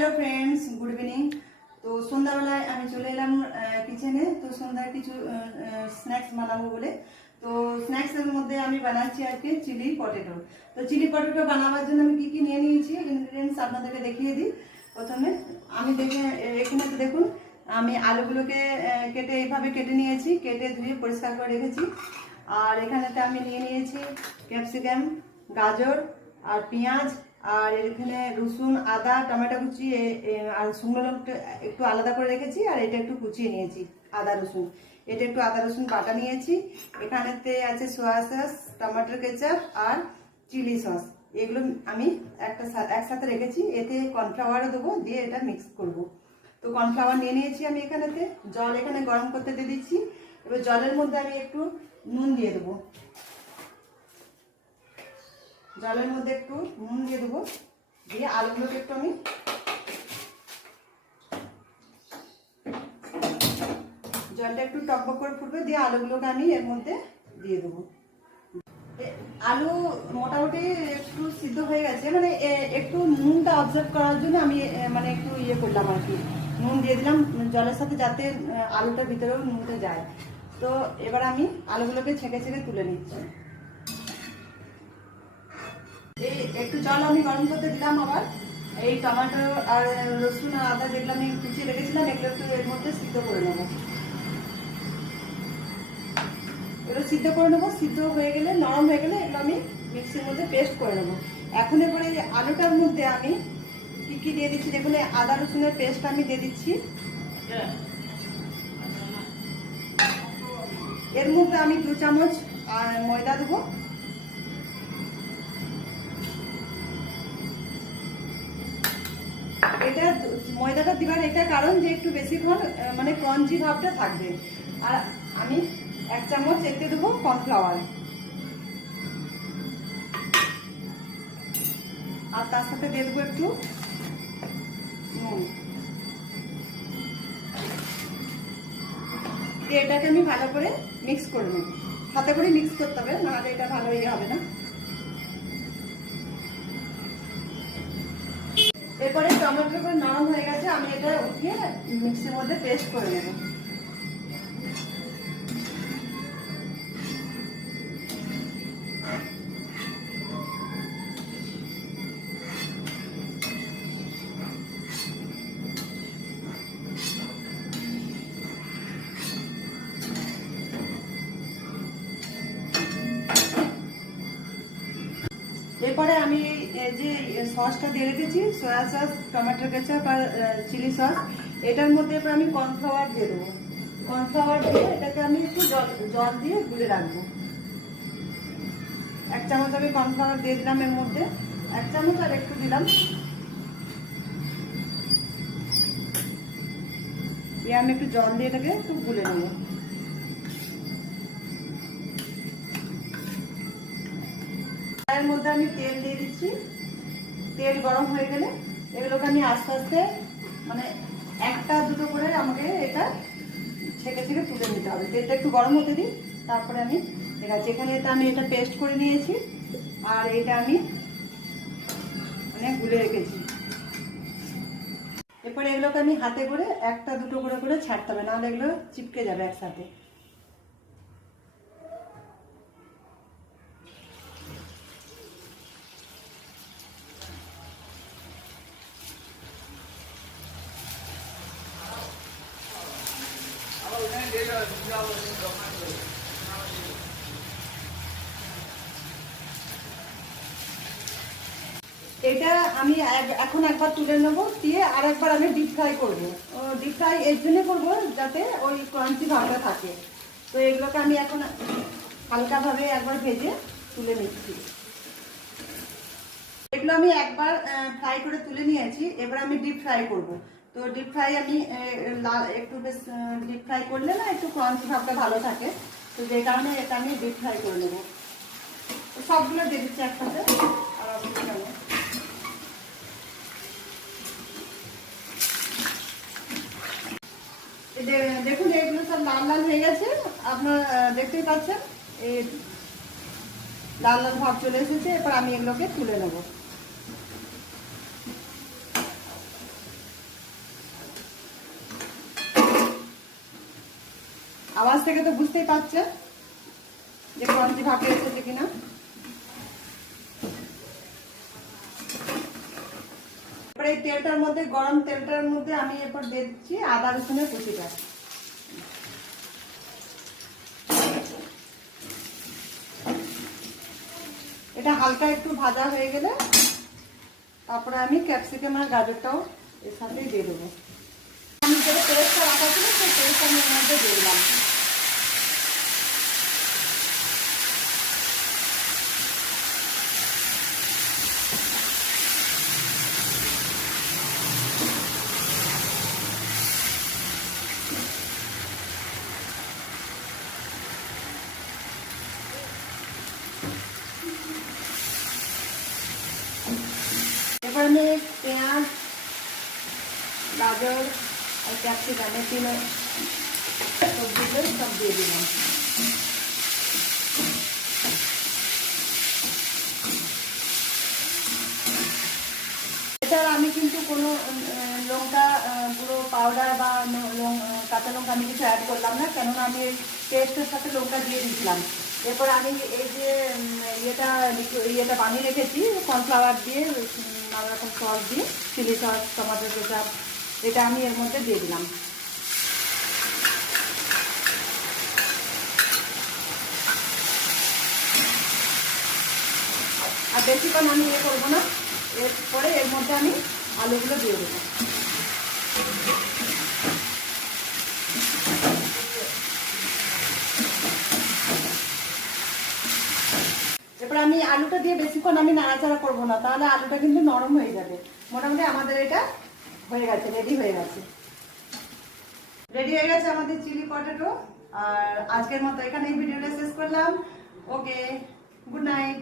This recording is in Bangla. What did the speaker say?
Hello friends, good evening. তো সন্ধ্যাবেলায় আমি চলে এলাম কিচেনে। তো সন্ধ্যায় কিছু স্ন্যাক্স বানাবো বলে, তো স্ন্যাক্সের মধ্যে আমি বানাচ্ছি আজকে চিলি পটেটো। তো চিলি পটেটো বানাবার জন্য আমি কি কি নিয়ে নিয়েছি ইনগ্রিডিয়েন্টস আপনাদেরকে দেখিয়ে দিই। প্রথমে আমি এখানে দেখুন, আমি আলুগুলোকে কেটে এইভাবে কেটে নিয়েছি, কেটে ধুয়ে পরিষ্কার করে রেখেছি। আর এখানেতে আমি নিয়ে নিয়েছি ক্যাপসিকাম, গাজর আর পেঁয়াজ, আর এখানে রসুন, আদা, টমেটো কুচি আর শুকনো লঙ্কা একটু আলাদা করে রেখেছি। আর এটা একটু কুচিয়ে নিয়েছি আদা রসুন, এটা একটু আদা রসুন বাটা নিয়েছি। এখানেতে আছে সোয়া সস, টমেটো কেচাপ আর চিলি সস। এগুলো আমি একসাথে রেখেছি। এতে কর্নফ্লাওয়ারও দেবো, দিয়ে এটা মিক্স করব। তো কর্নফ্লাওয়ার নিয়ে নিয়েছি আমি। এখানেতে জল এখানে গরম করতে দিয়ে দিচ্ছি। এবার জলের মধ্যে আমি একটু নুন দিয়ে দেবো, জলের মধ্যে একটু নুন দিয়ে দেবো, দিয়ে আলুগুলোকে একটু আমি জলটা একটু টকবক করে ফুটবে, দিয়ে আলুগুলোকে আমি এর মধ্যে দিয়ে দেবো। আলু মোটামুটি একটু সিদ্ধ হয়ে গেছে, মানে একটু নুনটা অবজার্ভ করার জন্য আমি মানে একটু ইয়ে করলাম আর কি, নুন দিয়ে দিলাম জলের সাথে, যাতে আলুটার ভিতরেও নুনটা যায়। তো এবার আমি আলুগুলোকে ছেঁকে ছেঁকে তুলে নিচ্ছি। এই একটু জল আমি গরম করতে দিলাম। আবার এই টমেটো আর রসুন আর আদা যেগুলো আমি কুচিয়ে রেখেছিলাম, এগুলো একটু এর মধ্যে সিদ্ধ করে নেবো। এগুলো সিদ্ধ করে নেবো, সিদ্ধ হয়ে গেলে, নরম হয়ে গেলে এগুলো আমি মিক্সির মধ্যে পেস্ট করে নেবো। এখন এবারে আলুটার মধ্যে আমি কি কি দিয়ে দিচ্ছি দেখুন। আদা রসুনের পেস্ট আমি দিয়ে দিচ্ছি। এর মধ্যে আমি 2 চামচ ময়দা দেবো। এটা ময়দাটা দিবার এটা কারণ যে একটু বেশিক্ষণ মানে ক্রঞ্চি ভাবটা থাকবে। আর আমি 1 চামচ এতে দেবো কর্নফ্লাওয়ার, আর তার সাথে দিয়ে দেবো একটু নুন। এটাকে আমি ভালো করে মিক্স করে নেব, হাতে করে মিক্স করতে হবে, নাহলে এটা ভালো ইয়ে হবে না। এরপরে টমেটোটা নরম হয়ে গেছে, আমি এটা উঠিয়ে মিক্সির মধ্যে পেস্ট করে নেব। এরপরে আমি যে সসটা দিয়ে রেখেছি, সয়া সস, টমেটো কেচাপ আর চিলি সস, এটার মধ্যে এবার আমি কর্নফ্লাওয়ার দিয়ে দেবো। কর্নফ্লাওয়ার দিয়ে এটাকে আমি একটু জল দিয়ে গুলে রাখবো। 1 চামচ আমি কর্নফ্লাওয়ার দিয়ে দিলাম এর মধ্যে, 1 চামচ আর একটু দিলাম। দিয়ে আমি একটু জল দিয়ে এটাকে একটু গুলে নেবো। এর মধ্যে আমি তেল দিয়ে দিচ্ছি। তেল গরম হয়ে গেলে এগুলোকে আমি আস্তে আস্তে মানে 1টা 2টো করে আমাকে এটা ছেঁকে ছেঁকে তুলে নিতে হবে। তেলটা একটু গরম হতে দিই, তারপরে আমি যেখানে আমি এটা পেস্ট করে নিয়েছি, আর এটা আমি মানে গুলে রেখেছি। এরপরে এগুলোকে আমি হাতে করে 1টা 2টো করে করে ছাড়তে হবে, নাহলে এগুলো চিপকে যাবে একসাথে। এটা আমি এখন একবার তুলে নেবো, দিয়ে আর একবার আমি ডিপ ফ্রাই করবো। ডিপ ফ্রাই এর জন্য করবো যাতে ওই ক্রাঞ্চি ভাবটা থাকে। তো এগুলোকে আমি এখন হালকাভাবে একবার ভেজে তুলে নিচ্ছি। এগুলো আমি একবার ফ্রাই করে তুলে নিয়েছি, এবার আমি ডিপ ফ্রাই করবো। তো ডিপ ফ্রাই আমি একটু বেশ ডিপ ফ্রাই করলে না একটু ক্রাঞ্চি ভাবটা ভালো থাকে। তো যে কারণে এটা আমি ডিপ ফ্রাই করে নেবো। তো সবগুলো দিয়ে দিচ্ছি একসাথে। আর দেখুন এগুলো সব লাল লাল হয়ে গেছে, আপনারা দেখতেই পাচ্ছেন এই লাল লাল ভাব চলে এসেছে। এবার আমি এগুলোকে তুলে নেব। আওয়াজ থেকে তো বুঝতেই পারছেন যে ক্রাঞ্চি ভাবে এসেছে কিনা। এরপরে এই তেলটার মধ্যে, গরম তেলটার মধ্যে আমি এরপর দিয়ে দিচ্ছি আদা রসুনের কুচিটা। এটা হালকা একটু ভাজা হয়ে গেলে তারপরে আমি ক্যাপসিকাম আর গাজরটাও এর সাথেই দিয়ে দেবো। আমি যেটা পেস্টটা রাখা ছিল সেই পেস্টটা আমি এর মধ্যে দিয়ে দিলাম। এবার আমি পেঁয়াজ, গাজর আর ক্যাপসিকাম এই তিন সবজিগুলো সব দিয়ে দিলাম। এছাড়া আমি কিন্তু কোনো লঙ্কা পুরো পাউডার বা কাঁচা লঙ্কা আমি কিছু অ্যাড করলাম না, কেননা আমি পেস্টের সাথে লঙ্কা দিয়ে দিয়েছিলাম। এরপর আমি এই যে ইয়েটা বানিয়ে রেখেছি কর্নফ্লাওয়ার দিয়ে, নানা রকম সস দিয়ে, চিলি সস, টমেটো কেচাপ, এটা আমি এর মধ্যে দিয়ে দিলাম। আর বেশিক্ষণ আমি ইয়ে করবো না, এরপরে এর মধ্যে আমি আলুগুলো দিয়ে দেবো। এরপর আমি আলুটা দিয়ে বেশিক্ষণ আমি নাড়াচাড়া করবো না, তাহলে আলুটা কিন্তু নরম হয়ে যাবে। মোটামুটি আমাদের এটা হয়ে গেছে, রেডি হয়ে গেছে। রেডি হয়ে গেছে আমাদের চিলি পটেটো। আর আজকের মতো এখানে এই ভিডিওটা শেষ করলাম। ওকে, গুড নাইট।